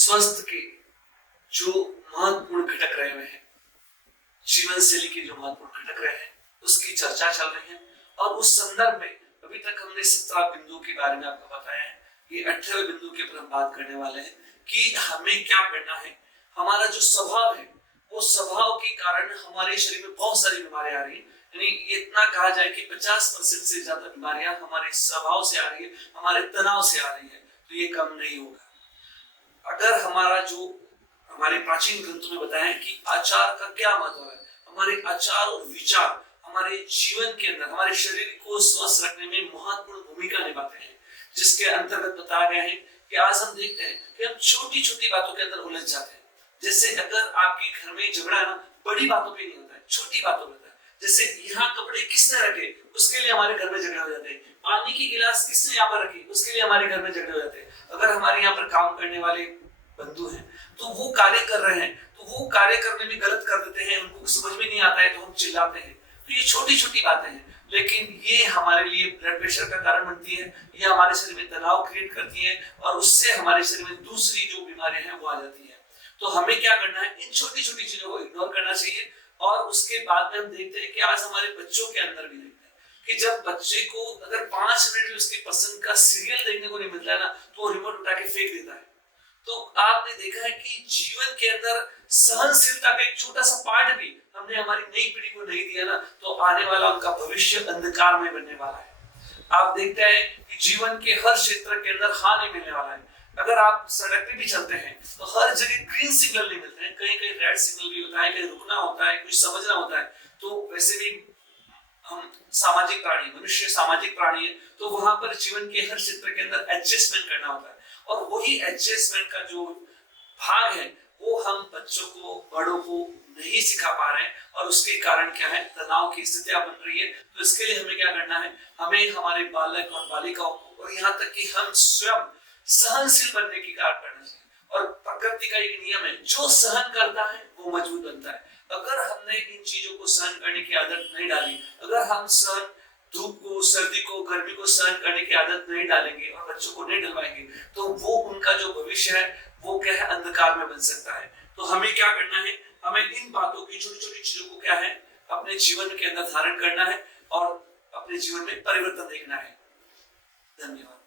स्वस्थ के जो महत्वपूर्ण घटक रहे हुए हैं, जीवन शैली के जो महत्वपूर्ण घटक रहे हैं, उसकी चर्चा चल रही है। और उस संदर्भ में अभी तक हमने 17 बिंदुओं के बारे में आपको बताया है। ये 18वें बिंदु के ऊपर हम बात करने वाले हैं कि हमें क्या करना है। हमारा जो स्वभाव है, वो स्वभाव के कारण हमारे शरीर में बहुत सारी बीमारियां आ रही है। यानी इतना कहा जाए कि 50% से ज्यादा बीमारियां हमारे स्वभाव से आ रही है, हमारे तनाव से आ रही है। तो ये कम नहीं होगा अगर हमारा जो हमारे प्राचीन ग्रंथों में बताया है कि आचार का क्या महत्व है। हमारे आचार और विचार हमारे जीवन के अंदर हमारे शरीर को स्वस्थ रखने में महत्वपूर्ण भूमिका निभाते हैं, जिसके अंतर्गत बताया गया है कि आज हम देखते हैं कि हम छोटी छोटी बातों के अंदर उलझ जाते हैं। जैसे अगर आपके घर में झगड़ा है ना, बड़ी बातों पे नहीं होता है, छोटी बातों पे होता है। जैसे यहाँ कपड़े किसने रखे, उसके लिए हमारे घर में झगड़े हो जाते हैं। पानी की गिलास किसने यहाँ पर रखी, उसके लिए हमारे घर में झगड़े हो जाते हैं। अगर हमारे यहाँ पर काम करने वाले बंधु हैं, तो वो कार्य कर रहे हैं, तो वो कार्य करने में गलत कर देते हैं, उनको समझ में नहीं आता है, तो हम चिल्लाते हैं। तो ये छोटी छोटी बातें हैं, लेकिन ये हमारे लिए ब्लड प्रेशर का कारण बनती है। ये हमारे शरीर में तनाव क्रिएट करती है और उससे हमारे शरीर में दूसरी जो बीमारियां हैं वो आ जाती है। तो हमें क्या करना है, इन छोटी छोटी चीजों को इग्नोर करना चाहिए। और उसके बाद में हम देखते हैं कि आज हमारे बच्चों के अंदर भी देखते हैं कि जब बच्चे को अगर 5 मिनट में उसकी पसंद का सीरियल देखने को नहीं मिलता है ना, तो वो रिमोट उठा के फेंक देता है। तो आपने देखा है कि जीवन के अंदर सहनशीलता का एक छोटा सा पार्ट भी हमने हमारी नई पीढ़ी को नहीं दिया ना, तो आने वाला उनका भविष्य अंधकार में बनने वाला है। आप देखते हैं कि जीवन के हर क्षेत्र के अंदर हाँ नहीं मिलने वाला है। अगर आप सड़क पे भी चलते हैं तो हर जगह ग्रीन सिग्नल नहीं मिलते हैं, कहीं कहीं रेड सिग्नल भी होता है, कहीं रुकना होता है, कुछ समझना होता है। तो वैसे भी हम सामाजिक प्राणी, मनुष्य सामाजिक प्राणी है, तो वहां पर जीवन के हर क्षेत्र के अंदर एडजस्टमेंट करना होता है। और वही एडजस्टमेंट का जो भाग है वो हम बच्चों को, बड़ों को नहीं सिखा पा रहे हैं। और उसके कारण क्या है, तनाव की स्थितियां बन रही है। तो इसके लिए हमें क्या करना है, हमें हमारे बालक और बालिकाओं को, और यहाँ तक कि हम स्वयं सहनशील बनने की कार्य करना चाहिए। और प्रकृति का एक नियम है, जो सहन करता है वो मजबूत बनता है। अगर हमने इन चीजों को सहन करने की आदत नहीं डाली, अगर हम सहन धूप को, सर्दी को, गर्मी को सहन करने की आदत नहीं डालेंगे और बच्चों को नहीं डलवाएंगे, तो वो उनका जो भविष्य है वो क्या है, अंधकार में बन सकता है। तो हमें क्या करना है, हमें इन बातों की, छोटी छोटी चीजों को क्या है, अपने जीवन के अंदर धारण करना है और अपने जीवन में परिवर्तन देखना है। धन्यवाद।